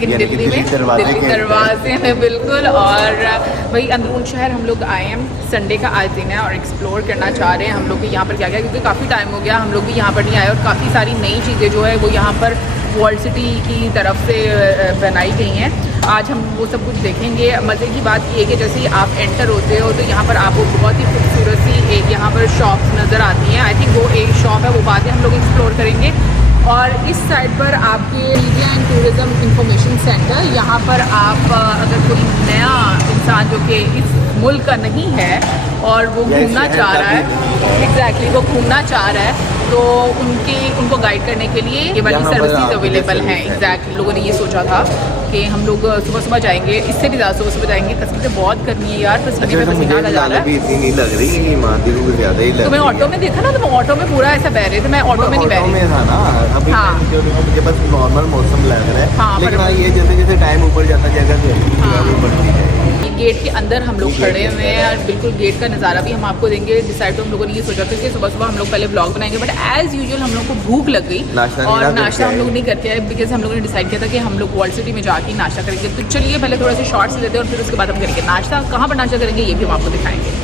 लेकिन दिल्ली में दिल्ली दरवाजे में बिल्कुल। और वही अंदरून शहर हम लोग आए हैं, संडे का आज दिन है और एक्सप्लोर करना चाह रहे हैं हम लोग यहाँ पर क्या क्या, क्योंकि काफ़ी टाइम हो गया हम लोग भी यहाँ पर नहीं आए और काफ़ी सारी नई चीज़ें जो है वो यहाँ पर वर्ल्ड सिटी की तरफ से बनाई गई हैं। आज हम वो सब कुछ देखेंगे। मज़े की बात ये है कि जैसे ही आप एंटर होते हो तो यहाँ पर आपको बहुत ही खूबसूरत सी एक यहाँ पर शॉप्स नज़र आती हैं। आई थिंक वो एक शॉप है, वो बातें हम लोग एक्सप्लोर करेंगे। और इस साइड पर आपके media and tourism information centre, यहाँ पर आप अगर कोई नया इंसान जो कि इस मुल्क का नहीं है और वो घूमना चाह रहा है, एग्जैक्टली वो घूमना चाह रहा है, तो उनको गाइड करने के लिए ये वाली सर्विसेज अवेलेबल हैं। एग्जैक्टली लोगों ने ये सोचा था कि हम लोग सुबह सुबह जाएंगे, इससे भी ज़्यादा सुबह सुबह जाएंगे। कसम से बहुत गर्मी है यार, पसीने में पसीना आ जा रहा है। इतनी लग रही है मादी को ज़्यादा ही लग रही है। तो मैं ऑटो में देखा ना, तो मैं ऑटो में पूरा ऐसा बह रहे थे, मैं ऑटो में नहीं बह रही था ना। अभी मुझे बस नॉर्मल मौसम लग रहा है। हाँ, लेकिन ये जैसे जैसे टाइम ऊपर जाता जगह बढ़ती है। गेट के अंदर हम लोग खड़े हुए हैं और बिल्कुल गेट का नज़ारा भी हम आपको देंगे। डिसाइड तो हम लोगों ने ये सोचा था कि सुबह सुबह हम लोग पहले ब्लॉग बनाएंगे, बट एज यूजुअल हम लोग को भूख लग गई और नाश्ता हम लोग नहीं करके आए, बिकॉज हम लोगों ने डिसाइड किया था कि हम लोग वर्ल्ड सिटी में जाके नाश्ता करेंगे। तो चलिए पहले थोड़ा सा शॉर्ट्स लेते हैं और फिर उसके बाद हम करेंगे नाश्ता। कहाँ पर नाश्ता करेंगे ये भी हम आपको दिखाएंगे।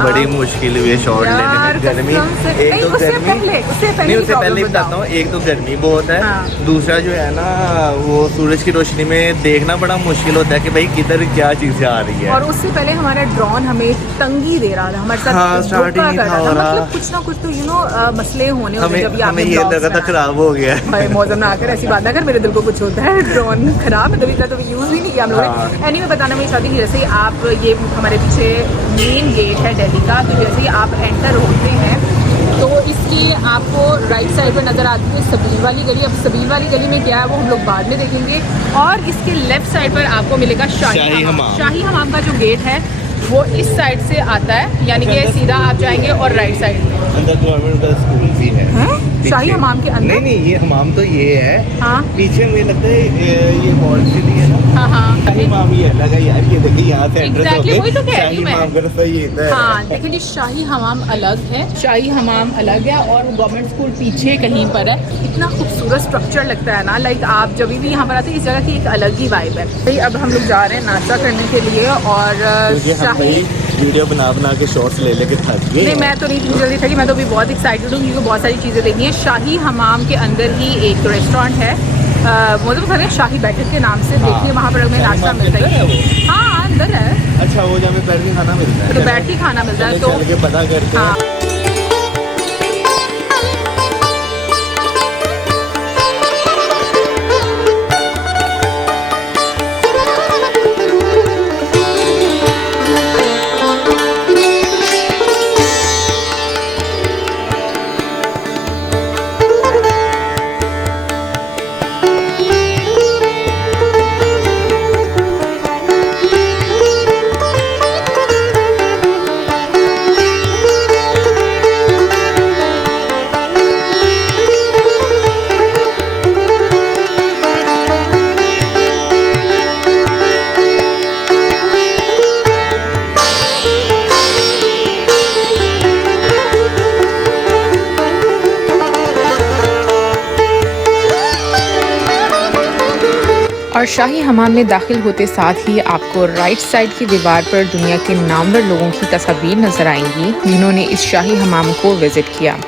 बड़ी मुश्किल हुई है शॉर्ट लेने में। गर्मी एक तो गर्मी नहीं, उससे पहले बताता हूँ। एक तो गर्मी बहुत है, दूसरा जो है ना वो सूरज की रोशनी में देखना बड़ा मुश्किल होता है कि भाई किधर क्या चीज़ें आ रही है। और उससे पहले हमारा ड्रोन हमें तंगी दे रहा था, हमारे साथ हाँ, स्टार्टिंग नहीं था हो रहा। मतलब कुछ ना कुछ तो मसले होने होते जब हमें ये लगा था खराब हो गया है। मौसम ना आकर ऐसी बात ना कर, मेरे दिल को कुछ होता है। ड्रोन खराब है, तभी तो यूज़ ही नहीं किया हम लोगों ने। एनी में बताना मैं चाहती हूँ, जैसे आप ये हमारे पीछे मेन गेट है दिल्ली का, तो जैसे ही आप एंटर होते हैं तो इसकी आपको राइट साइड पर नज़र आती है सबील वाली गली। अब सबील वाली गली में क्या है वो हम लोग बाद में देखेंगे। और इसके लेफ्ट साइड पर आपको मिलेगा शाही हमाम। शाही हमाम का जो गेट है वो इस साइड से आता है, यानी कि सीधा आप जाएंगे और राइट साइड में अंदर गवर्नमेंट का स्कूल भी है। शाही हमाम के अंदर नहीं, ये हमाम तो ये है। हाँ, पीछे मुझे लगता है ये वर्ल्ड सिटी है ना। हाँ, शाही हमाम ये अलग है यार। ये देखिए यहाँ से एंट्रेंस होते हैं। वही तो कह रही हूँ मैं। शाही हमाम का रास्ता ये है। हाँ, लेकिन ये शाही हमाम अलग है, शाही हमाम अलग है और गवर्नमेंट स्कूल पीछे कहीं पर है। इतना खूबसूरत स्ट्रक्चर लगता है ना, लाइक आप जब भी यहाँ पर आते हैं इस जगह की एक अलग ही वाइब है। भाई अब हम लोग जा रहे हैं नाश्ता करने के लिए और शाही वीडियो बना के शॉर्ट्स ले लेके थक गए। नहीं, मैं तो नहीं इतनी जल्दी थकी, मैं तो अभी बहुत एक्साइटेड हूँ क्योंकि बहुत सारी चीज़ें देखनी है। शाही हमाम के अंदर ही एक रेस्टोरेंट है, मुझे बता रहे शाही बैठक के नाम से। देखिए वहाँ पर हमें नाश्ता मिलता है। हाँ, अंदर है। अच्छा, वो जहाँ पे बैठ के खाना मिलता है, तो बैठ के खाना मिलता है, तो पता करते हैं। और शाही हमाम में दाखिल होते साथ ही आपको राइट साइड की दीवार पर दुनिया के नामवर लोगों की तस्वीर नजर आएंगी जिन्होंने इस शाही हमाम को विजिट किया।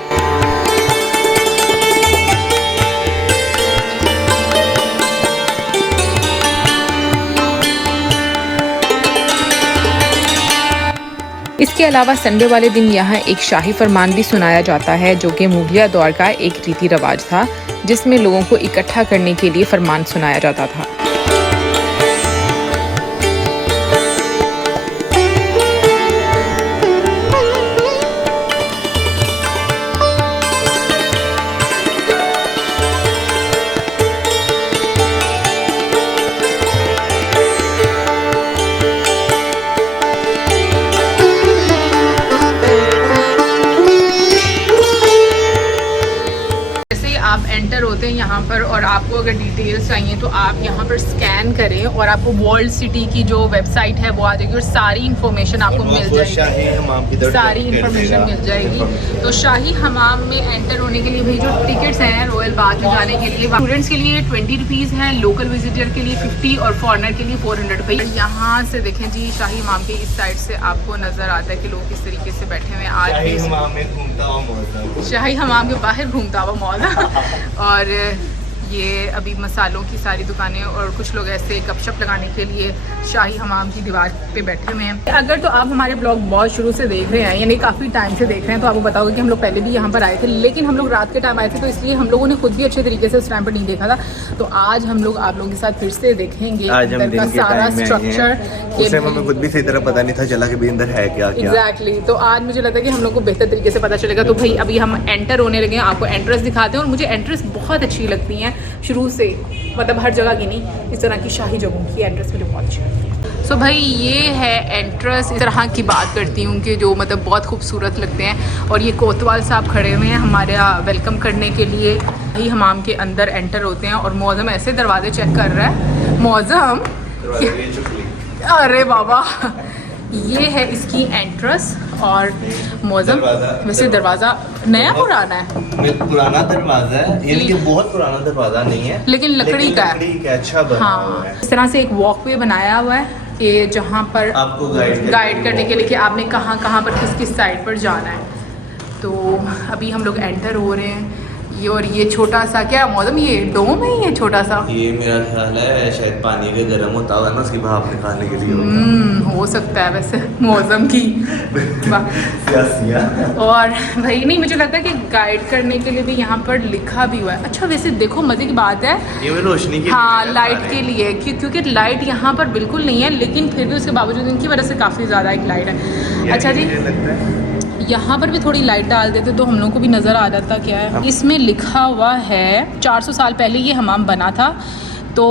इसके अलावा संडे वाले दिन यहाँ एक शाही फरमान भी सुनाया जाता है, जो कि मुगलिया दौर का एक रीति रिवाज था, जिसमें लोगों को इकट्ठा करने के लिए फरमान सुनाया जाता था। आप एंटर होते हैं यहाँ पर और आपको अगर डिटेल्स चाहिए तो आप यहाँ पर स्कैन करें और आपको वर्ल्ड सिटी की जो वेबसाइट है वो आ जाएगी और सारी इन्फॉर्मेशन आपको मिल जाएगी, सारी इन्फॉर्मेशन मिल जाएगी। तो शाही हमाम में एंटर होने के लिए भाई जो टिकट्स हैं रॉयल बाग में जाने के लिए स्टूडेंट्स के लिए 20 रुपीज़ हैं, लोकल विजिटर के लिए 50 और फॉरनर के लिए 400 रुपये। यहाँ से देखें जी शाही हमाम के इस साइड से आपको नज़र आता है कि लोग किस तरीके से बैठे हुए हैं। आज शाही हमाम के बाहर घूमता हुआ मॉल और ये अभी मसालों की सारी दुकानें और कुछ लोग ऐसे गपशप लगाने के लिए शाही हमाम की दीवार पे बैठे हुए हैं। अगर तो आप हमारे ब्लॉग बहुत शुरू से देख रहे हैं, यानी काफ़ी टाइम से देख रहे हैं, तो आपको बताओगे कि हम लोग पहले भी यहाँ पर आए थे, लेकिन हम लोग रात के टाइम आए थे, तो इसलिए हम लोगों ने खुद भी अच्छे तरीके से उस टाइम पर नहीं देखा था। तो आज हम लोग आप लोगों के साथ फिर से देखेंगे अंदर का सारा स्ट्रक्चर। हमें खुद भी सही तरह पता नहीं था चला कि अंदर है क्या। एग्जैक्टली तो आज मुझे लगता है कि हम लोग को बेहतर तरीके से पता चलेगा। तो भाई अभी हम एंटर होने लगे हैं, आपको एंट्रेंस दिखाते हैं और मुझे एंट्रेंस बहुत अच्छी लगती हैं शुरू से, मतलब हर जगह की नहीं, इस तरह की शाही जगहों की एंट्रेंस मुझे बहुत अच्छी लगती है। सो भाई ये है एंट्रेंस। इस तरह की बात करती हूँ कि जो मतलब बहुत खूबसूरत लगते हैं और ये कोतवाल साहब खड़े हुए हैं हमारा वेलकम करने के लिए। ही हमाम के अंदर एंटर होते हैं और मौज़म ऐसे दरवाजे चेक कर रहा है। मौज़म अरे बाबा, ये है इसकी एंट्रेंस और मौज़म वैसे दरवाज़ा नया पुराना है, पुराना दरवाजा है, यानी कि बहुत पुराना दरवाजा नहीं है, लेकिन लकड़ी का अच्छा बना हुआ है। इस तरह से एक वॉकवे बनाया हुआ है कि जहाँ पर आपको गाइड करने के लिए कि आपने कहाँ कहाँ पर किस किस साइड पर जाना है। तो अभी हम लोग एंटर हो रहे हैं। ये और ये छोटा सा क्या मौसम, ये डोम है, ये छोटा सा, ये मेरा ख्याल है शायद पानी के गर्म होता होगा ना, उसकी भाप निकालने के लिए हो सकता है वैसे मौसम की और भाई नहीं, मुझे लगता है कि गाइड करने के लिए भी यहाँ पर लिखा भी हुआ है। अच्छा वैसे देखो मजे की बात है, ये रोशनी की, हाँ लाइट के लिए, क्योंकि लाइट यहाँ पर बिल्कुल नहीं है, लेकिन फिर भी उसके बावजूद इनकी वजह से काफ़ी ज़्यादा एक लाइट है। अच्छा जी, यहाँ पर भी थोड़ी लाइट डाल देते तो हम लोगों को भी नज़र आ जाता क्या है। इसमें लिखा हुआ है 400 साल पहले ये हमाम बना था, तो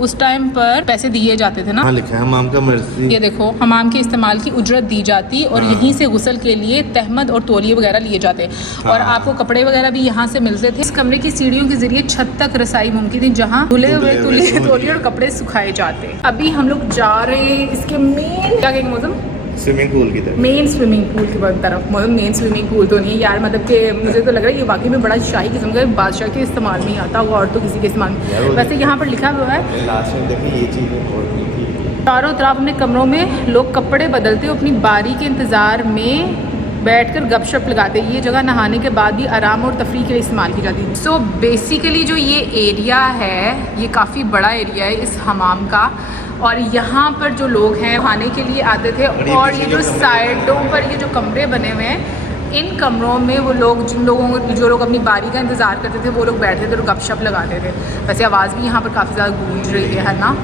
उस टाइम पर पैसे दिए जाते थे ना। हाँ, लिखा है हमाम का मर्जी। ये देखो हमाम के इस्तेमाल की उजरत दी जाती और यहीं से गुस्ल के लिए तहमद और तौलिए वगैरह लिए जाते और आपको कपड़े वगैरह भी यहाँ से मिलते थे। इस कमरे की सीढ़ियों के जरिए छत तक रसाई मुमकिन थी, जहाँ धुले हुए तौलिए और कपड़े सुखाए जाते। अभी हम लोग जा रहे हैं इसके मेन क्या कहेंगे मौसम, स्विमिंग पूल की तरफ, मेन स्विमिंग पूल की तरफ। मतलब मेन स्विमिंग पूल तो नहीं है यार, मतलब कि मुझे तो लग रहा है ये वाकई में बड़ा शाही किस्म का बादशाह के इस्तेमाल में आता हुआ और तो किसी के इस्तेमाल में। वैसे यहाँ पर लिखा हुआ है लास्ट में देखिए ये चीज़, चारों तरफ अपने कमरों में लोग कपड़े बदलते अपनी बारी के इंतज़ार में बैठकर गपशप लगाते। ये जगह नहाने के बाद भी आराम और तफरीह के लिए इस्तेमाल की जाती है। सो बेसिकली जो ये एरिया है ये काफ़ी बड़ा एरिया है इस हमाम का, और यहाँ पर जो लोग हैं नहाने के लिए आते थे। और ये जो साइडों पर ये जो कमरे बने हुए हैं, इन कमरों में वो लोग जो लोग अपनी बारी का इंतज़ार करते थे वो लोग बैठते थे और गपशप लगाते थे। वैसे आवाज़ भी यहाँ पर काफ़ी ज़्यादा गूंज रही है ना।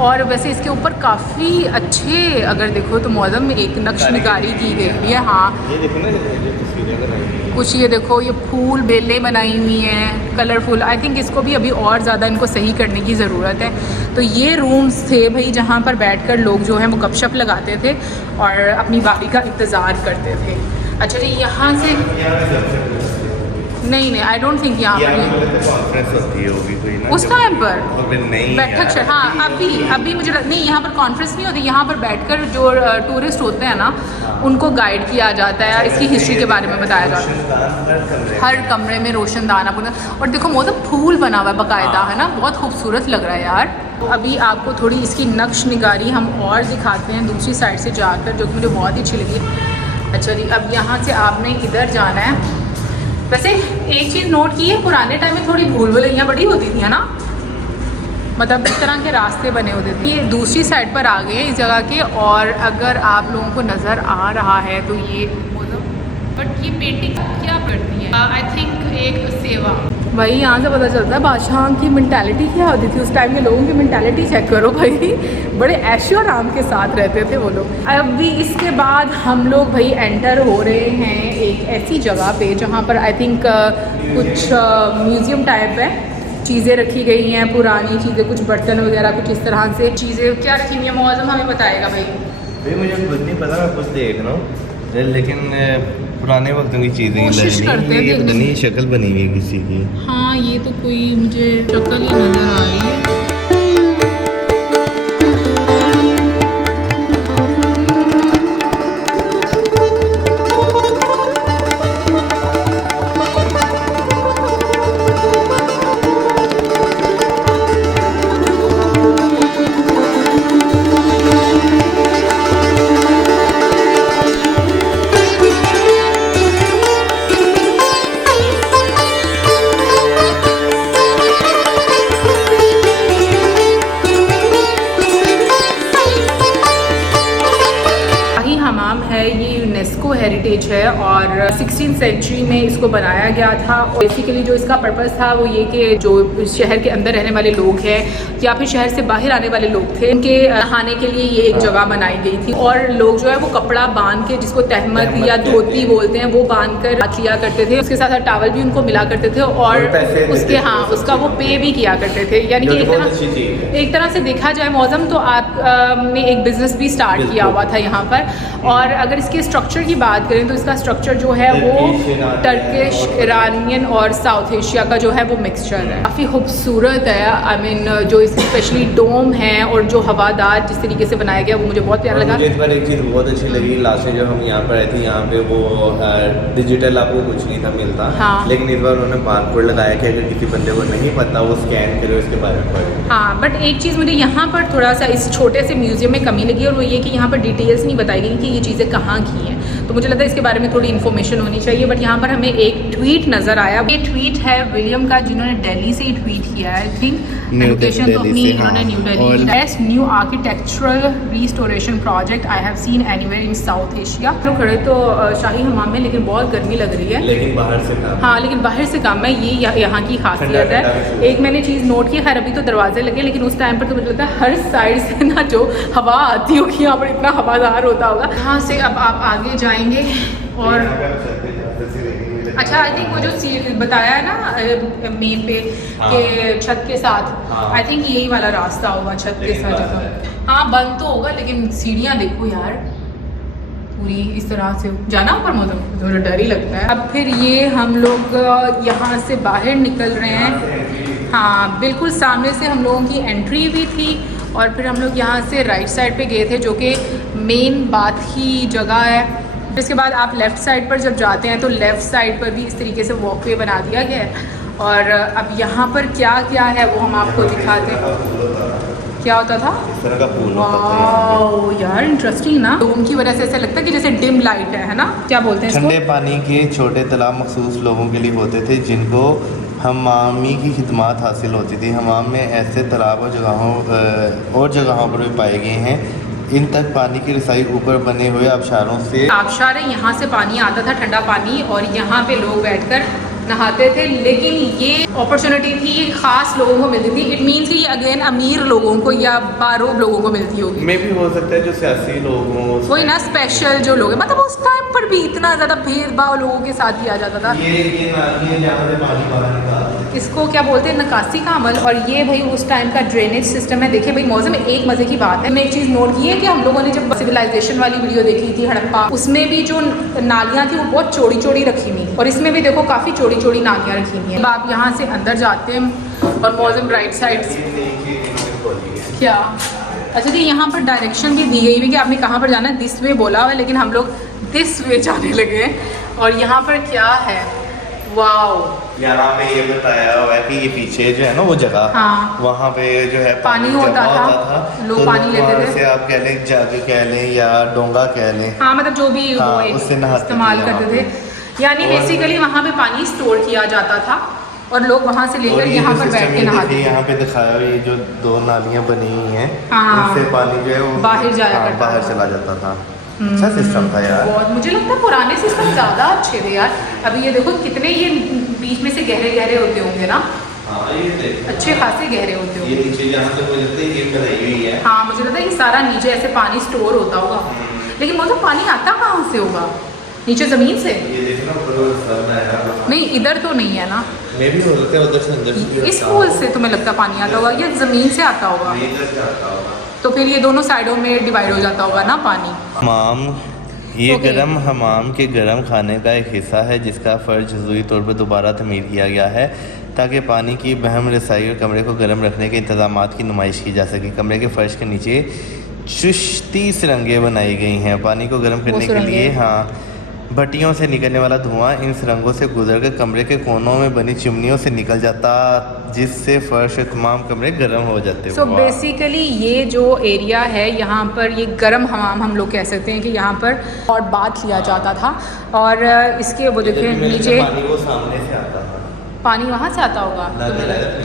और वैसे इसके ऊपर काफ़ी अच्छे अगर देखो तो मौसम में एक नक्श निगारी की गई है। हाँ ये देखो ना कुछ, ये देखो ये फूल बेलें बनाई हुई हैं कलरफुल। आई थिंक इसको भी अभी और ज़्यादा इनको सही करने की ज़रूरत है। तो ये रूम्स थे भाई जहाँ पर बैठकर लोग जो हैं वो गपशप लगाते थे और अपनी बारी का इंतज़ार करते थे। अच्छा जी, यहाँ से नहीं आई डोंट थिंक यहाँ पर कॉन्फ्रेंस होती होगी कोई ना उस टाइम पर नहीं बैठक। हाँ अभी मुझे नहीं, यहाँ पर कॉन्फ्रेंस नहीं होती। यहाँ पर बैठकर जो टूरिस्ट होते हैं ना उनको गाइड किया जाता है, इसकी हिस्ट्री के बारे में बताया जाता है। हर कमरे में रोशनदान आपको, और देखो मौसम फूल बना हुआ है बाकायदा, है ना, बहुत खूबसूरत लग रहा है यार। अभी आपको थोड़ी इसकी नक्श निगारी हम और दिखाते हैं दूसरी साइड से जाकर, जो कि मुझे बहुत ही अच्छी लगी। अच्छा जी, अब यहाँ से आपने इधर जाना है। वैसे एक चीज़ नोट की है, पुराने टाइम में थोड़ी भूल भुलैया बड़ी होती थी, है ना। मतलब इस तरह के रास्ते बने होते थे। ये दूसरी साइड पर आ गए हैं इस जगह के, और अगर आप लोगों को नज़र आ रहा है तो ये बट ये पेंटिंग क्या करती है? आई थिंक एक सेवा। भाई यहाँ से पता चलता है बादशाह की मेंटालिटी क्या होती थी उस टाइम के लोगों की मेंटालिटी चेक करो भाई, बड़े ऐशो आराम के साथ रहते थे वो लोग। अभी इसके बाद हम लोग भाई एंटर हो रहे हैं एक ऐसी जगह पे जहाँ पर आई थिंक कुछ म्यूज़ियम टाइप है, चीज़ें रखी गई हैं, पुरानी चीज़ें, कुछ बर्तन वगैरह, कुछ इस तरह से चीज़ें क्या रखी हुई है। मौसम हमें बताएगा भाई। मुझे खुद नहीं पता, मैं कुछ देख रहा हूँ, लेकिन पुराने वक्तों की चीज़ें कोशिश करते हैं देखने नई शक्ल बनी हुई है किसी की। हाँ ये तो कोई मुझे शक्ल ही नज़र आ रही है। हेरिटेज है और 16th सेंचुरी में इसको बनाया गया था। और बेसिकली जो इसका पर्पस था वो ये कि जो शहर के अंदर रहने वाले लोग हैं या फिर शहर से बाहर आने वाले लोग थे, उनके नहाने के लिए ये एक जगह बनाई गई थी। और लोग जो है वो कपड़ा बांध के, जिसको तहमत या धोती बोलते हैं, वो बांध कर हाथ लिया करते थे। उसके साथ टावल भी उनको मिला करते थे और उसके उसका वो पे भी किया करते थे। यानी कि एक तरह से देखा जाए मौसम तो आपने एक बिजनेस भी स्टार्ट किया हुआ था यहाँ पर। और अगर इसके स्ट्रक्चर की बात करें तो इसका स्ट्रक्चर जो है वो टर्किश, ईरानियन और साउथ एशिया का जो है वो मिक्सचर है। काफ़ी खूबसूरत है। आई मीन जो इसकी स्पेशली डोम है और जो हवादार जिस तरीके से बनाया गया वो मुझे बहुत प्यारा लगा। मुझे इस बार एक चीज़ बहुत अच्छी लगी, लास्ट में जब हम यहाँ पर आए थे, यहाँ पे वो डिजिटल आपको कुछ नहीं था मिलता। हाँ। लेकिन इस बार उन्होंने बारकोड लगाया कि अगर किसी बंदे को नहीं पता वो स्कैन करे, उसके बारे में पढ़े। हाँ, बट एक चीज़ मुझे यहाँ पर थोड़ा सा इस छोटे से म्यूजियम में कमी लगी और वो ये कि यहाँ पर डिटेल्स नहीं बताई गई कि ये चीज़ें कहाँ की हैं। तो मुझे लगता है इसके बारे में थोड़ी इन्फॉर्मेशन होनी चाहिए। बट यहाँ पर हमें एक ट्वीट नज़र आया। ये ट्वीट है विलियम का, जिन्होंने दिल्ली से ही ट्वीट किया है। आई थिंक एजुकेशन तो अपनी इन्होंने new Delhi, best new architectural restoration project I have seen anywhere in south Asia. तो खड़े तो शाही हमाम में, लेकिन बहुत गर्मी लग रही है। लेकिन बाहर से कम। हाँ, लेकिन बाहर से कम है, ये यहाँ की खासियत है। एक मैंने चीज़ नोट की, खैर अभी तो दरवाजे लगे, लेकिन उस टाइम पर तो मुझे लगता है हर साइड से ना जो हवा आती होगी, यहाँ पर इतना हवादार होता होगा। यहाँ से अब आप आगे जाएंगे और अच्छा, आई थिंक वो जो बताया है ना मेन पे के छत के साथ, आई थिंक यही वाला रास्ता होगा छत के साथ जगह। हाँ, बंद तो होगा, लेकिन सीढ़ियाँ देखो यार, पूरी इस तरह से जाना ऊपर, मुझे डर ही लगता है। अब फिर ये हम लोग यहाँ से बाहर निकल रहे हैं। हाँ, बिल्कुल सामने से हम लोगों की एंट्री भी थी और फिर हम लोग यहाँ से राइट साइड पे गए थे, जो कि मेन बात की जगह है। इसके बाद आप लेफ़्ट साइड पर जब जाते हैं तो लेफ़्ट साइड पर भी इस तरीके से वॉकवे बना दिया गया है। और अब यहाँ पर क्या क्या है वो हम आपको दिखाते हैं। क्या होता था? इस तरह का पूल वाह यार, इंटरेस्टिंग ना। डोम की वजह से ऐसा लगता है कि जैसे डिम लाइट है ना, क्या बोलते हैं इसको? ठंडे पानी के छोटे तालाब मखसूस लोगों के लिए होते थे, जिनको हमामी की खिदमत हासिल होती थी। हमाम में ऐसे तालाब और जगहों पर भी पाए गए हैं। इन तक पानी की रसाई ऊपर बने हुए आबशारों से। आबशार है, यहाँ से पानी आता था, ठंडा पानी, और यहाँ पे लोग बैठकर नहाते थे। लेकिन ये अपॉर्चुनिटी थी, ये खास लोगों को मिलती थी। इट मीन्स कि ये अगेन अमीर लोगों को या बारोब लोगों को मिलती होगी। मे भी हो सकता है जो सियासी लोग हों, वही ना, स्पेशल जो लोग हैं। मतलब उस टाइम पर भी इतना ज़्यादा भेदभाव लोगों के साथ किया जाता था। ये नाली है जहाँ से पानी बाहर निकालते हैं, इसको क्या बोलते हैं, नकासी का अमल। और ये भाई उस टाइम का ड्रेनेज सिस्टम है। देखिए भाई मौसम में एक मज़े की बात है, मैं एक चीज़ नोट की है कि हम लोगों ने जब सिविलाइजेशन वाली वीडियो देखी थी हड़प्पा, उसमें भी जो नालियाँ थी वो बहुत चौड़ी चौड़ी रखी हुई, और इसमें भी देखो काफ़ी चौड़ी चौड़ी नालियाँ रखी हुई हैं। अब आप यहाँ से अंदर जाते हैं और मौसम राइट साइड से क्या, अच्छा जी, यहाँ पर डायरेक्शन भी दी गई हुई कि आपने कहाँ पर जाना है। दिस वे बोला हुआ है, लेकिन हम लोग दिस वे जाने लगे हैं। और यहाँ पर क्या है, वाओ, यहाँ पे ये बताया हुआ है कि ये पीछे जो है ना वो जगह, हाँ, वहाँ पे जो है पानी होता था, लोग तो पानी लेते थे। से आप कह लें, जग कह लें या डोंगा कह लें, हाँ, मतलब जो भी हाँ, वो उससे नहाते इस्तेमाल करते थे। यानी बेसिकली वहाँ पे पानी स्टोर किया जाता था और लोग वहाँ से लेकर यहाँ पर बैठ के नहाते हैं। यहाँ पे दिखाया हुआ ये जो 2 नालियाँ बनी हुई हैं, हाँ, इससे पानी जो है वो बाहर जाया करता बाहर चला जाता था। अच्छा सिस्टम था यार। बहुत, मुझे लगता है पुराने सिस्टम ज़्यादा अच्छे थे यार। अभी ये देखो कितने ये बीच में से गहरे गहरे होते होंगे ना। हाँ, ये अच्छे खासे गहरे होते होंगे। ये नीचे जहाँ तक मुझे लगता है ये बनाई हुई है। हाँ, मुझे लगता है ये सारा नीचे ऐसे पानी स्टोर होता होगा। लेकिन वो तो पानी आता कहाँ से होगा? नीचे ज़मीन से? ये देखना ऊपर नहीं, इधर तो नहीं है ना। मैं भी हो सकता है उधर से अंदर से इस होल से तुम्हें लगता है पानी आता होगा या ज़मीन से आता होगा? तो फिर ये दोनों साइडों में डिवाइड हो जाता होगा ना पानी। हमाम, ये Okay. गरम हमाम के गरम खाने का एक हिस्सा है जिसका फ़र्ज जुज़वी तौर पर दोबारा तमीर किया गया है ताकि पानी की बहम रसाई और कमरे को गर्म रखने के इंतजामात की नुमाइश की जा सके। कमरे के फ़र्श के नीचे चुश्ती सुरंगें बनाई गई हैं पानी को गर्म करने के लिए। हाँ, भट्टियों से निकलने वाला धुआं इन सुरंगों से गुजरकर कमरे के कोनों में बनी चिमनियों से निकल जाता, जिससे फर्श तमाम कमरे गर्म हो जाते। सो बेसिकली ये जो एरिया है यहाँ पर ये गर्म हमाम हम लोग कह सकते हैं कि यहाँ पर और बात लिया जाता था। और इसके वो देखिए नीचे पानी वो सामने से आता था, पानी वहाँ से आता होगा।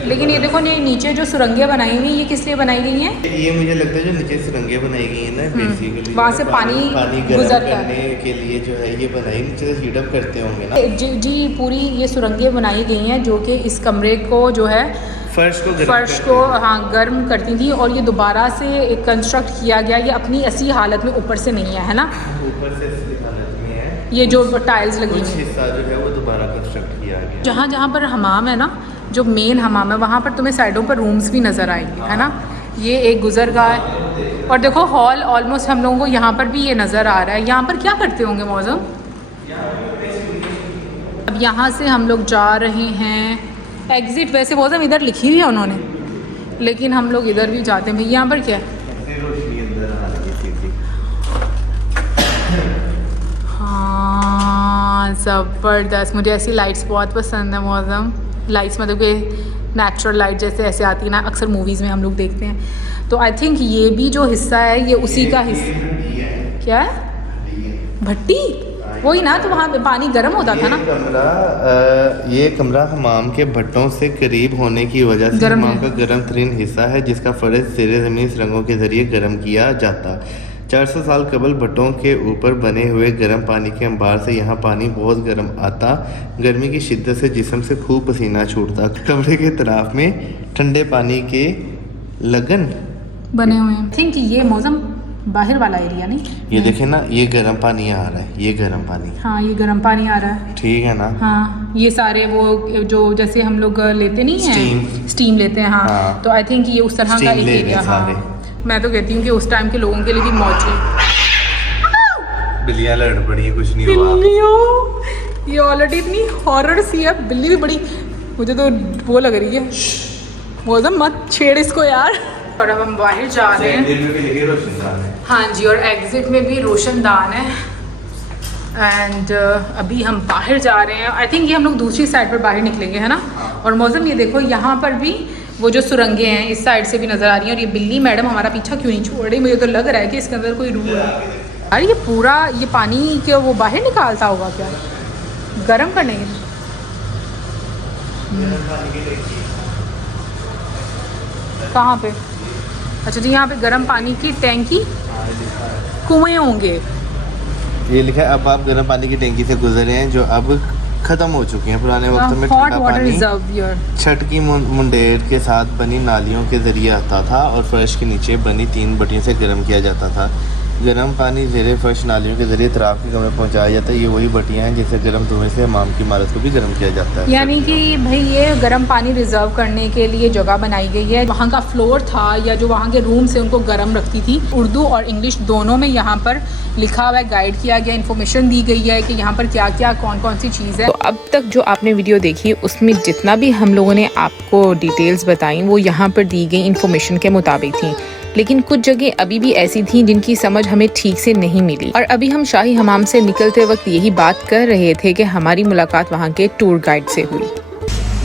लेकिन ये देखो ये नीचे जो सुरंगें बनाई हुई ये किस लिए बनाई गई हैं? ये मुझे लगता है जो नीचे सुरंगें बनाई गई हैं ना, बेसिकली वहाँ से पानी गर्म गुजरता है। करने के लिए जो है ये बनाई, नीचे से हीट अप करते होंगे ना। जी पूरी ये सुरंगें बनाई गई हैं जो कि इस कमरे को जो है फर्श को हाँ गर्म करती थी। और ये दोबारा से कंस्ट्रक्ट किया गया, ये अपनी असली हालत में ऊपर से नहीं है ना, ऊपर से असली हालत में है। ये जो टाइल्स लगी कुछ हुई हैं। हिस्सा जो है वो दोबारा कंस्ट्रक्ट किया गया। जहाँ जहाँ पर हमाम है ना, जो मेन हमाम है वहाँ पर तुम्हें साइडों पर रूम्स भी नज़र आएंगे, है ना। ये एक गुजरगाह है और देखो हॉल ऑलमोस्ट हम लोगों को यहाँ पर भी ये नज़र आ रहा है। यहाँ पर क्या करते होंगे मौजम? अब यहाँ से हम लोग जा रहे हैं एग्ज़िट। वैसे मौजम इधर लिखी हुई है उन्होंने, लेकिन हम लोग इधर भी जाते हैं। भाई यहाँ पर क्या है? हाँ ज़बरदस्त, मुझे ऐसी लाइट्स बहुत पसंद है मौजम। लाइट्स मतलब कि नेचुरल लाइट जैसे ऐसे आती है ना, अक्सर मूवीज़ में हम लोग देखते हैं। तो आई थिंक ये भी जो हिस्सा है ये उसी का हिस्सा। क्या है? भट्टी? वही ना, तो वहाँ पे पानी गर्म होता था ना। ये कमरा हमाम के भट्टों से करीब होने की वजह से हमाम का गर्म तरीन हिस्सा है जिसका फ़र्ज ज़ेरे ज़मीन सुरंगों के ज़रिए गर्म किया जाता। 400 साल कबल भट्टों के ऊपर बने हुए गर्म पानी के अंबार से यहाँ पानी बहुत गर्म आता। गर्मी की शिद्दत से जिस्म से खूब पसीना छूटता। कमरे के तरफ में ठंडे पानी के लगन बने हुए हैं। थिंक ये मौसम बाहर वाला एरिया नहीं, ये देखें ना, ये गर्म पानी आ रहा है, ये गर्म पानी। हाँ ये गर्म पानी आ रहा है, ठीक है ना। हाँ ये सारे वो जो जैसे हम लोग लेते नहीं हैं स्टीम लेते हैं। हाँ, तो आई थिंक ये उस तरह का एक एरिया। हाँ मैं तो कहती हूँ कि उस टाइम के लोगों के लिए भी मौजूद। बिल्लियाँ लड़ पड़ी, कुछ नहीं हुआ। ये ऑलरेडी इतनी हॉरर सी है, बिल्ली भी बड़ी मुझे तो वो लग रही है। मौसम मत छेड़ इसको यार। और अब हम बाहर जा रहे हैं। हाँ जी, और एग्जिट में भी रोशनदान है। एंड अभी हम बाहर जा रहे हैं। आई थिंक ये हम लोग दूसरी साइड पर बाहर निकलेंगे, है ना। और मौसम ये देखो यहाँ पर भी वो जो सुरंगें हैं इस साइड से भी नज़र आ रही हैं। और ये बिल्ली मैडम हमारा पीछा क्यों नहीं छोड़ रही? मुझे तो लग रहा है कि इसके अंदर कोई रूल है। अरे ये पूरा ये पानी क्या वो बाहर निकालता होगा क्या गर्म करने के लिए? कहाँ पे? अच्छा जी, यहाँ पे गर्म पानी की टैंकी कुएं होंगे। ये लिखा है अब आप गर्म पानी की टैंकी से गुजरे हैं जो अब खत्म हो चुकी हैं। पुराने वक्त में ठंडा पानी छत की मुंडेर के साथ बनी नालियों के जरिए आता था और फर्श के नीचे बनी 3 भट्टियों से गर्म किया जाता था। गर्म पानी ज़ेरे फर्श नालियों के जरिए तराब के कमरे पहुंचाया जाता है। ये वही भट्टियाँ हैं जिससे गर्म धुएं से हमाम की इमारत को भी गर्म किया जाता है। यानी कि भाई ये गर्म पानी रिजर्व करने के लिए जगह बनाई गई है। वहाँ का फ्लोर था या जो वहाँ के रूम से उनको गर्म रखती थी। उर्दू और इंग्लिश दोनों में यहाँ पर लिखा हुआ है, गाइड किया गया, इन्फॉर्मेशन दी गई है कि यहाँ पर क्या क्या कौन कौन सी चीज़ है। तो अब तक जो आपने वीडियो देखी उसमें जितना भी हम लोगों ने आपको डिटेल्स बताई वो यहाँ पर दी गई इन्फॉर्मेशन के मुताबिक थी। लेकिन कुछ जगह अभी भी ऐसी थी जिनकी समझ हमें ठीक से नहीं मिली। और अभी हम शाही हमाम से निकलते वक्त यही बात कर रहे थे कि हमारी मुलाकात वहाँ के टूर गाइड से हुई।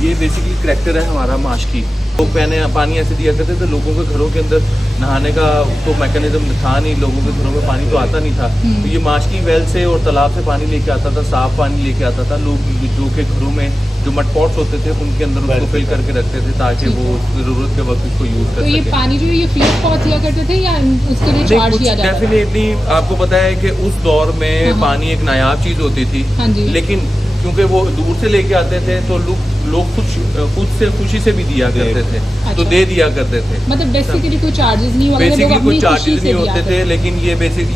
ये बेसिकली करैक्टर है हमारा माश की। लोग पहले पानी ऐसे दिया करते थे, लोगों के घरों के अंदर नहाने का तो मैकेनिज्म था नहीं, लोगों के घरों में पानी तो आता नहीं था। तो ये माश की वेल से और तालाब से पानी लेके आता था, साफ पानी लेके आता था। लोग जो के घरों में जो मड पॉट्स होते थे उनके अंदर उसको फिल करके रखते थे ताकि वो ज़रूरत के वक्त उसको यूज़ कर तो ये सके। पानी जो ये फ्री ऑफ कॉस्ट दिया करते थे या उसके लिए चार्ज किया जाता था? डेफिनेटली आपको पता है कि उस दौर में हाँ। पानी एक नायाब चीज़ होती थी, हाँ जी। लेकिन क्योंकि वो दूर से लेके आते थे तो लोग खुद से खुशी से भी दिया करते थे, तो अच्छा। दे दिया करते थे। मतलब बेसिकली कोई चार्जेस नहीं हुआ करते, लोग बेसिकली अपनी कोई खुशी चार्जेस से नहीं दिया होते करते थे, लेकिन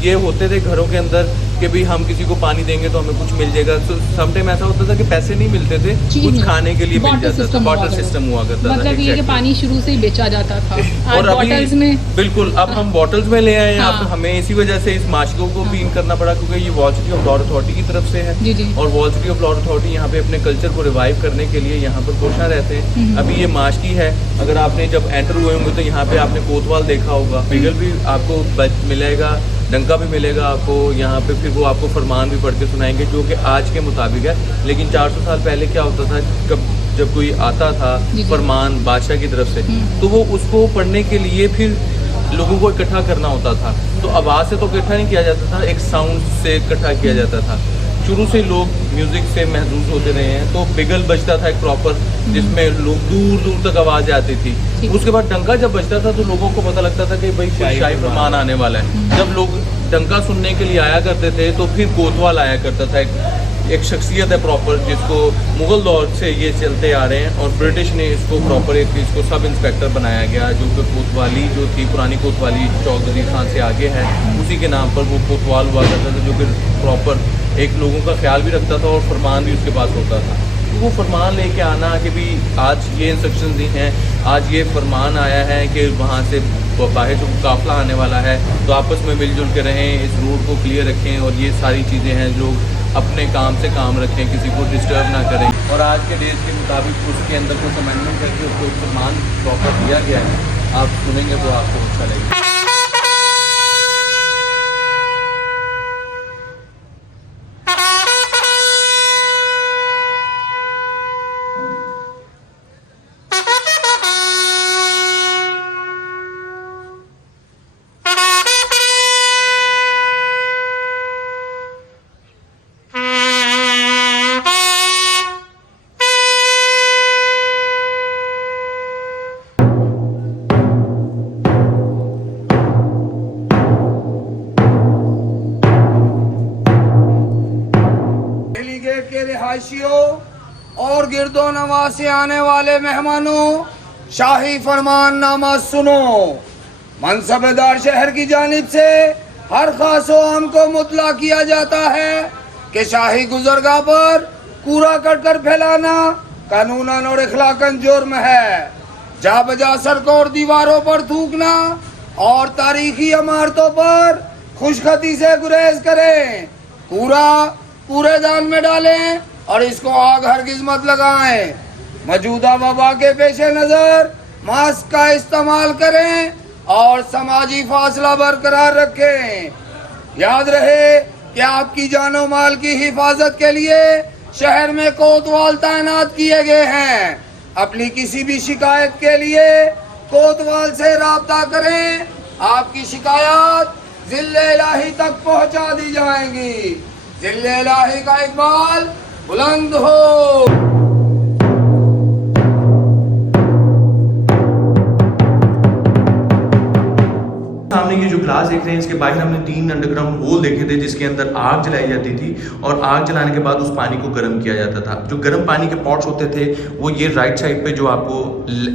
ये होते थे घरों के अंदर कि भाई हम किसी को पानी देंगे तो हमें कुछ मिल जाएगा। तो समटाइम ऐसा होता था कि पैसे नहीं मिलते थे, चीज़ कुछ नहीं। खाने के लिए मिल Barter जाता था, system वाटर हुआ करता सिस्टम हुआ करता था। मतलब ये कि exactly। पानी शुरू से ही बेचा जाता था और बॉटल्स अभी में। बिल्कुल अब हम बॉटल्स में ले आए हैं। हाँ। अब हमें इसी वजह से इस माशकों को क्लीन करना पड़ा, क्योंकि ये wall city of Lahore authority की तरफ से है। जी जी। और wall city of Lahore authority यहाँ पे अपने कल्चर को रिवाइव करने के लिए यहाँ पर कोशिश रहते हैं। अभी ये माशकी है, अगर आपने जब एंटर हुए होंगे तो यहाँ पे आपने कोतवाल देखा होगा, बिगल भी आपको मिलेगा, डंका भी मिलेगा आपको यहाँ पे। फिर वो आपको फरमान भी पढ़ के सुनाएंगे जो कि आज के मुताबिक है, लेकिन 400 साल पहले क्या होता था, जब कोई आता था फरमान बादशाह की तरफ से, तो वो उसको पढ़ने के लिए फिर लोगों को इकट्ठा करना होता था। तो आवाज़ से तो इकट्ठा नहीं किया जाता था, एक साउंड से इकट्ठा किया जाता था। शुरू से लोग म्यूज़िक से महसूस होते रहे हैं, तो बिगल बजता था एक प्रॉपर, जिसमें लोग दूर दूर तक आवाज़ आती थी। उसके बाद डंका जब बजता था तो लोगों को पता लगता था कि भाई शाही फरमान आने वाला है। जब लोग डंका सुनने के लिए आया करते थे तो फिर कोतवाल आया करता था, एक शख्सियत है प्रॉपर, जिसको मुग़ल दौर से ये चलते आ रहे हैं और ब्रिटिश ने इसको प्रॉपर इसको सब इंस्पेक्टर बनाया गया, जो कि कोतवाली जो थी पुरानी कोतवाली चौक गजीर खान से आगे है, उसी के नाम पर वो कोतवाल हुआ करता था, जो कि प्रॉपर एक लोगों का ख्याल भी रखता था और फरमान भी उसके पास होता था। तो वो फरमान लेके आना कि भी आज ये इंस्ट्रक्शन दी हैं, आज ये फरमान आया है कि वहाँ से बाहर से काफ़िला आने वाला है, तो आपस में मिलजुल के रहें, इस रोड को क्लियर रखें, और ये सारी चीज़ें हैं, लोग अपने काम से काम रखें, किसी को डिस्टर्ब ना करें। और आज के डेज के मुताबिक उसके अंदर कुछ अमेंडमेंट करके उसको फरमान प्रॉपर दिया गया है। आप सुनेंगे तो आपको अच्छा लगेगा। और गिरदो नवा से आने वाले मेहमानों, शाही फरमाननामा सुनो। मनसबदार शहर की जानिब से हर खासो आम को मुतला किया जाता है कि शाही गुजरगाह पर कूड़ा कटकर फैलाना कानूनन और इखलाकन जुर्म है। जा बजा सड़कों और दीवारों पर थूकना और तारीखी इमारतों पर खुशखती से गुरेज करें। कूड़ा कूड़ेदान में डालें और इसको आग हरगिज मत लगाएं। मौजूदा वबा के पेश नज़र मास्क का इस्तेमाल करें और समाजी फासला बरकरार रखें। याद रहे कि आपकी जानो माल की हिफाजत के लिए शहर में कोतवाल तैनात किए गए हैं। अपनी किसी भी शिकायत के लिए कोतवाल से राब्ता करें। आपकी शिकायत जिले इलाही तक पहुंचा दी जाएंगी। जिले इलाही का इकबाल बुलंद हो। सामने ये जो ग्लास देख रहे हैं, इसके बाहर हमने 3 अंडरग्राउंड होल देखे थे जिसके अंदर आग जलाई जाती थी, और आग जलाने के बाद उस पानी को गर्म किया जाता था। जो गर्म पानी के पॉट्स होते थे वो ये राइट साइड पे जो आपको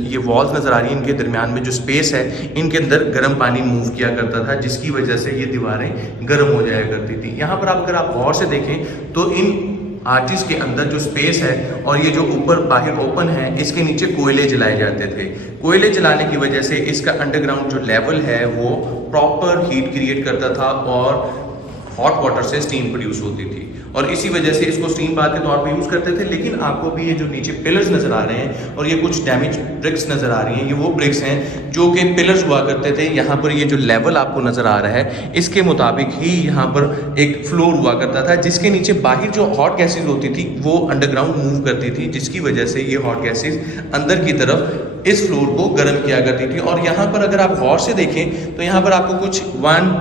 ये वॉल्स नज़र आ रही है, इनके दरमियान में जो स्पेस है, इनके अंदर गर्म पानी मूव किया करता था, जिसकी वजह से ये दीवारें गर्म हो जाया करती थी। यहाँ पर अगर आप गौर से देखें तो इन आर्टिस्ट के अंदर जो स्पेस है और ये जो ऊपर बाहर ओपन है, इसके नीचे कोयले जलाए जाते थे। कोयले जलाने की वजह से इसका अंडरग्राउंड जो लेवल है वो प्रॉपर हीट क्रिएट करता था और हॉट वाटर से स्टीम प्रोड्यूस होती थी, और इसी वजह से इसको स्टीम बाथ के तौर पे यूज़ करते थे। लेकिन आपको भी ये जो नीचे पिलर्स नज़र आ रहे हैं और ये कुछ डैमेज ब्रिक्स नज़र आ रही हैं, ये वो ब्रिक्स हैं जो कि पिलर्स हुआ करते थे। यहाँ पर ये जो लेवल आपको नज़र आ रहा है, इसके मुताबिक ही यहाँ पर एक फ्लोर हुआ करता था, जिसके नीचे बाहर जो हॉट गैसेज होती थी वो अंडरग्राउंड मूव करती थी, जिसकी वजह से ये हॉट गैसेज अंदर की तरफ इस फ्लोर को गर्म किया करती थी। और यहाँ पर अगर आप गौर से देखें तो यहाँ पर आपको कुछ 1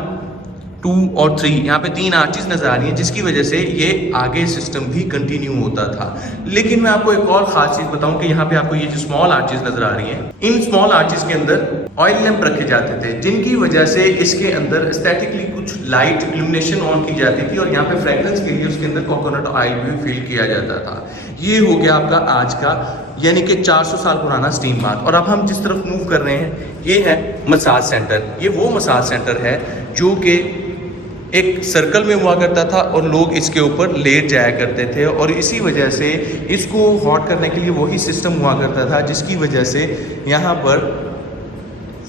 2 और 3 यहाँ पे 3 आर्चेस नज़र आ रही हैं, जिसकी वजह से ये आगे सिस्टम भी कंटिन्यू होता था। लेकिन मैं आपको एक और ख़ास चीज़ बताऊं कि यहाँ पे आपको ये जो स्मॉल आर्चेस नज़र आ रही हैं, इन स्मॉल आर्चेस के अंदर ऑयल लैंप रखे जाते थे, जिनकी वजह से इसके अंदर एस्थेटिकली कुछ लाइट इल्यूमिनेशन ऑन की जाती थी और यहाँ पे फ्रेगरेंस के लिए उसके अंदर कोकोनट ऑयल भी फिल किया जाता था। ये हो गया आपका आज का यानी कि 400 साल पुराना स्टीम बाथ। और अब हम जिस तरफ मूव कर रहे हैं ये है मसाज सेंटर। ये वो मसाज सेंटर है जो कि एक सर्कल में हुआ करता था और लोग इसके ऊपर लेट जाया करते थे, और इसी वजह से इसको हॉट करने के लिए वही सिस्टम हुआ करता था, जिसकी वजह से यहाँ पर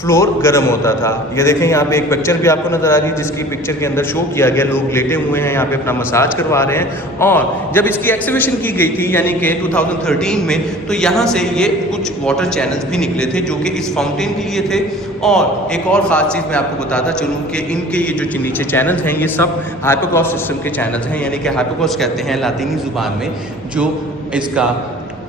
फ्लोर गर्म होता था। ये देखें यहाँ पे एक पिक्चर भी आपको नज़र आ रही है, जिसकी पिक्चर के अंदर शो किया गया लोग लेटे हुए हैं यहाँ पे अपना मसाज करवा रहे हैं। और जब इसकी एक्सिबिशन की गई थी यानी कि 2013 में, तो यहाँ से ये कुछ वाटर चैनल्स भी निकले थे जो कि इस फाउंटेन के लिए थे। और एक और ख़ास चीज़ मैं आपको बताता चलूँ कि इनके ये जो नीचे चैनल्स हैं ये सब हाइपोकॉस्ट सिस्टम के चैनल्स हैं, यानी कि हाइपोकॉस्ट कहते हैं लातीनी ज़ुबान में, जो इसका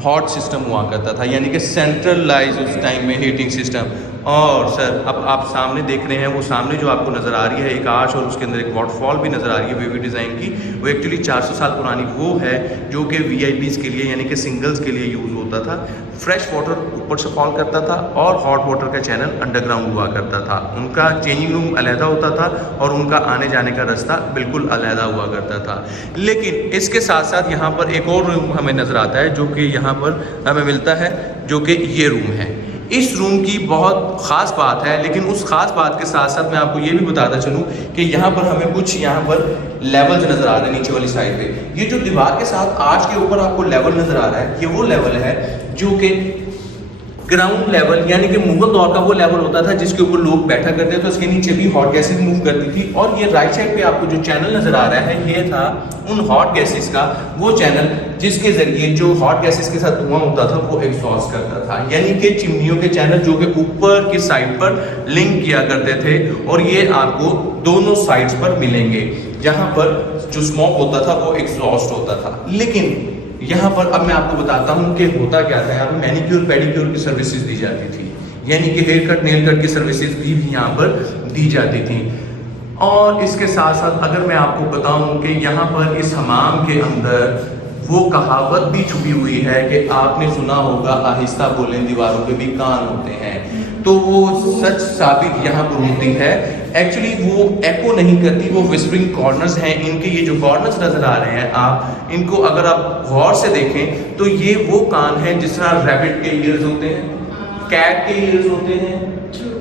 हॉट सिस्टम हुआ करता था, यानी कि सेंट्रलाइज उस टाइम में हीटिंग सिस्टम। और सर अब आप सामने देख रहे हैं, वो सामने जो आपको नज़र आ रही है एक आर्च और उसके अंदर एक वाटरफॉल भी नज़र आ रही है वेवी डिज़ाइन की, वो एक्चुअली 400 साल पुरानी वो है जो कि VIPs के लिए यानी कि सिंगल्स के लिए यूज़ होता था। फ्रेश वाटर ऊपर से फॉल करता था और हॉट वाटर का चैनल अंडरग्राउंड हुआ करता था। उनका चेंजिंग रूम अलहदा होता था और उनका आने जाने का रास्ता बिल्कुल अलहदा हुआ करता था। लेकिन इसके साथ साथ यहाँ पर एक और रूम हमें नज़र आता है जो कि यहाँ पर हमें मिलता है, जो कि ये रूम है। इस रूम की बहुत ख़ास बात है, लेकिन उस ख़ास बात के साथ साथ मैं आपको ये भी बताता चलूँ कि यहाँ पर हमें कुछ यहाँ पर लेवल्स नज़र आ रहे हैं नीचे वाली साइड पे। ये जो दीवार के साथ आर्च के ऊपर आपको लेवल नज़र आ रहा है, ये वो लेवल है जो कि ग्राउंड लेवल यानी कि मुगल दौर का वो लेवल होता था जिसके ऊपर लोग बैठा करते थे, तो इसके नीचे भी हॉट गैसेस मूव करती थी। और ये राइट साइड पे आपको जो चैनल नज़र आ रहा है ये था उन हॉट गैसेस का वो चैनल जिसके ज़रिए जो हॉट गैसेस के साथ धुआं होता था वो एग्जॉस्ट करता था, यानी कि चिमनियों के चैनल जो कि ऊपर की साइड पर लिंक किया करते थे। और ये आपको दोनों साइड्स पर मिलेंगे, जहाँ पर जो स्मोक होता था वो एग्जॉस्ट होता था। लेकिन यहाँ पर अब मैं आपको बताता हूँ कि होता क्या था। यहाँ पर मैनिक्योर पेडिक्योर की सर्विसेज दी जाती थी, यानी कि हेयर कट नेल कट की सर्विसेज भी यहाँ पर दी जाती थी। और इसके साथ साथ अगर मैं आपको बताऊँ कि यहाँ पर इस हमाम के अंदर वो कहावत भी छुपी हुई है कि आपने सुना होगा आहिस्ता बोलें दीवारों के भी कान होते हैं, तो वो सच साबित यहाँ पर होती है। एक्चुअली वो एको नहीं करती, वो विस्परिंग कॉर्नर्स हैं। इनके ये जो कॉर्नर्स नज़र आ रहे हैं आप इनको अगर आप गौर से देखें तो ये वो कान हैं जिस तरह रैबिट के ईयर्स होते हैं, कैट के ईयर्स होते हैं,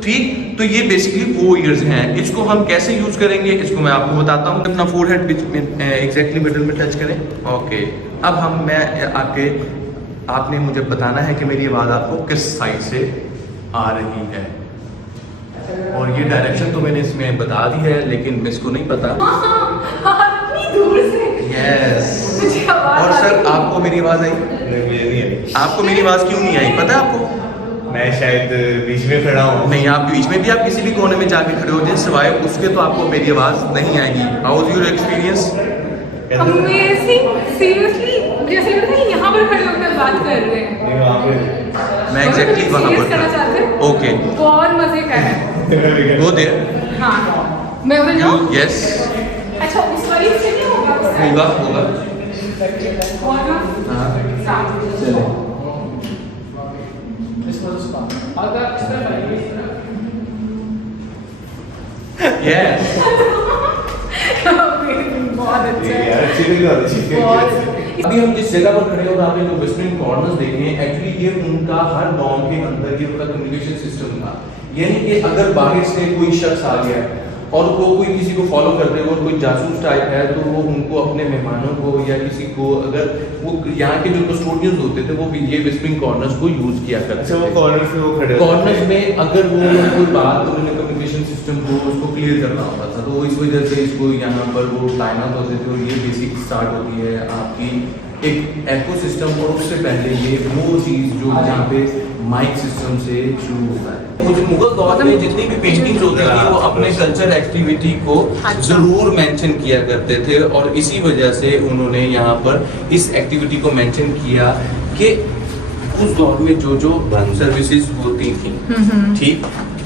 ठीक। तो ये बेसिकली वो ईयर्स हैं। इसको हम कैसे यूज़ करेंगे इसको मैं आपको बताता हूँ। अपना फोरहेड एग्जैक्टली मिडल में टच करें। ओके, अब आपने मुझे बताना है कि मेरी आवाज़ आपको किस साइड से आ रही है, और ये डायरेक्शन तो मैंने इसमें बता दी है लेकिन मैं इसको नहीं पता। यस। और सर आपको मेरी आवाज़ आई? आपको मेरी आवाज़ क्यों नहीं आई पता है आपको? मैं शायद बीच में खड़ा हूँ। नहीं, आप बीच में भी आप किसी भी कोने में जाके खड़े हो जाए, सिवाय उसके तो आपको मेरी आवाज़ नहीं आएगी। How is your experience? Amazing, seriously जैसे लगता है यहाँ पर खड़े होकर बात कर रहे हैं। मैं एग्जैक्टली वहाँ पर। ओके, बहुत मजे का है। Go there. हाँ, मैं उधर जाऊँ? यस। अच्छा, उस वाली से नहीं होगा? होगा। हाँ, चलो। यस। बहुत अच्छा है। यार अच्छी लगी, बहुत अच्छा। अभी हम जिस जगह पर खड़े हो रहे हैं जो वेस्टर्न कॉर्नर्स देख रहे हैं, एक्चुअली ये उनका हर गांव के अंदर ये उनका कम्युनिकेशन सिस्टम था। यानी कि अगर बाहर से कोई शख्स आ गया और वो कोई किसी को फॉलो करते हो और कोई जासूस टाइप है तो वो उनको अपने मेहमानों को या किसी को अगर वो यहाँ के जो कस्टोडियंस होते थे वो भी ये विस्परिंग कॉर्नर्स को यूज किया करते थे। वो कॉर्नर्स में वो खड़े कॉर्नर्स में अगर वो कोई बात उन्होंने कम्युनिकेशन सिस्टम को उसको क्लियर करना होता था तो इस वजह से इसको यहाँ पर वो टाइम आउट होते थे। और ये बेसिक स्टार्ट होती है आपकी एक एकोसिस्टम, और उससे पहले ये वो चीज़ जो जहाँ पे माइक सिस्टम से शुरू होता है। मुझे मुगल दौर में जितनी भी पेंटिंग्स होती थी वो अपने कल्चर एक्टिविटी को ज़रूर मेंशन किया करते थे, और इसी वजह से उन्होंने यहाँ पर इस एक्टिविटी को मेंशन किया कि उस दौर में जो जो सर्विसेज होती थी, ठीक।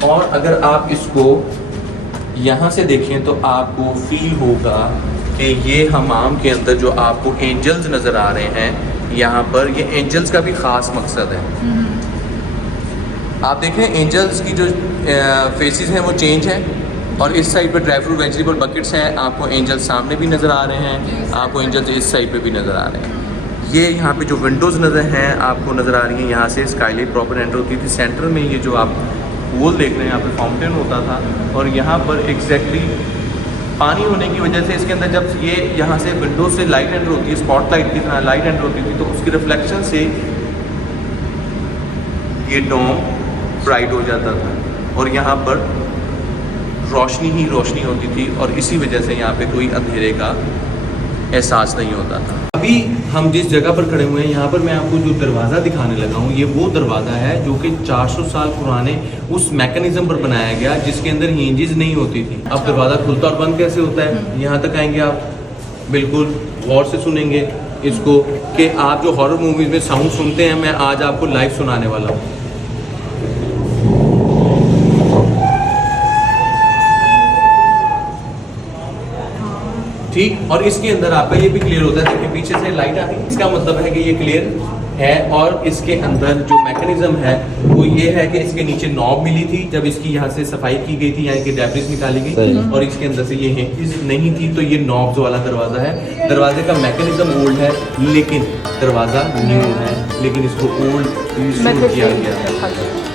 और अगर आप इसको यहाँ से देखें तो आपको फील होगा कि ये हमाम के अंदर जो आपको एंजल्स नज़र आ रहे हैं, यहाँ पर ये एंजल्स का भी ख़ास मकसद है। आप देखें एंजल्स की जो फेसेस हैं वो चेंज हैं, और इस साइड पर ड्राई फ्रूट वेजिटेबल बकेट्स हैं, आपको एंजल्स सामने भी नज़र आ रहे हैं, आपको एंजल्स इस साइड पे भी नज़र आ रहे हैं। ये यहाँ पे जो विंडोज़ नज़र हैं आपको नज़र आ रही हैं, यहाँ से स्काईलाइट प्रॉपर एंटर होती थी। सेंटर में ये जो आप वॉल देख रहे हैं, यहाँ पे फाउंटेन होता था, और यहाँ पर एग्जैक्टली पानी होने की वजह से इसके अंदर जब ये यहाँ से विंडो से लाइट एंटर होती है, स्पॉटलाइट की तरह लाइट एंटर होती थी, तो उसकी रिफ्लेक्शन से ये डोम ब्राइट हो जाता था और यहाँ पर रोशनी ही रोशनी होती थी, और इसी वजह से यहाँ पे कोई अंधेरे का एहसास नहीं होता था। अभी हम जिस जगह पर खड़े हुए हैं, यहाँ पर मैं आपको जो दरवाज़ा दिखाने लगा हूँ, ये वो दरवाज़ा है जो कि 400 साल पुराने उस मैकेनिज्म पर बनाया गया जिसके अंदर हिंजेस नहीं होती थी। अब दरवाज़ा खुलता और बंद कैसे होता है, यहाँ तक आएंगे आप, बिल्कुल गौर से सुनेंगे इसको, कि आप जो हॉरर मूवीज़ में साउंड सुनते हैं, मैं आज आपको लाइव सुनाने वाला हूँ। ठीक, और इसके अंदर आपका ये भी क्लियर होता है, देखिए पीछे से लाइट आ रही, इसका मतलब है कि ये क्लियर है। और इसके अंदर जो मैकेनिज्म है वो ये है कि इसके नीचे नॉब मिली थी जब इसकी यहाँ से सफाई की गई थी, यानी कि डेब्रिस निकाली गई, और इसके अंदर से ये हिंजेस नहीं थी, तो ये नॉब्स वाला दरवाज़ा है। दरवाजे का मैकेनिज्म ओल्ड है लेकिन दरवाज़ा न्यू है, लेकिन इसको ओल्ड किया गया है।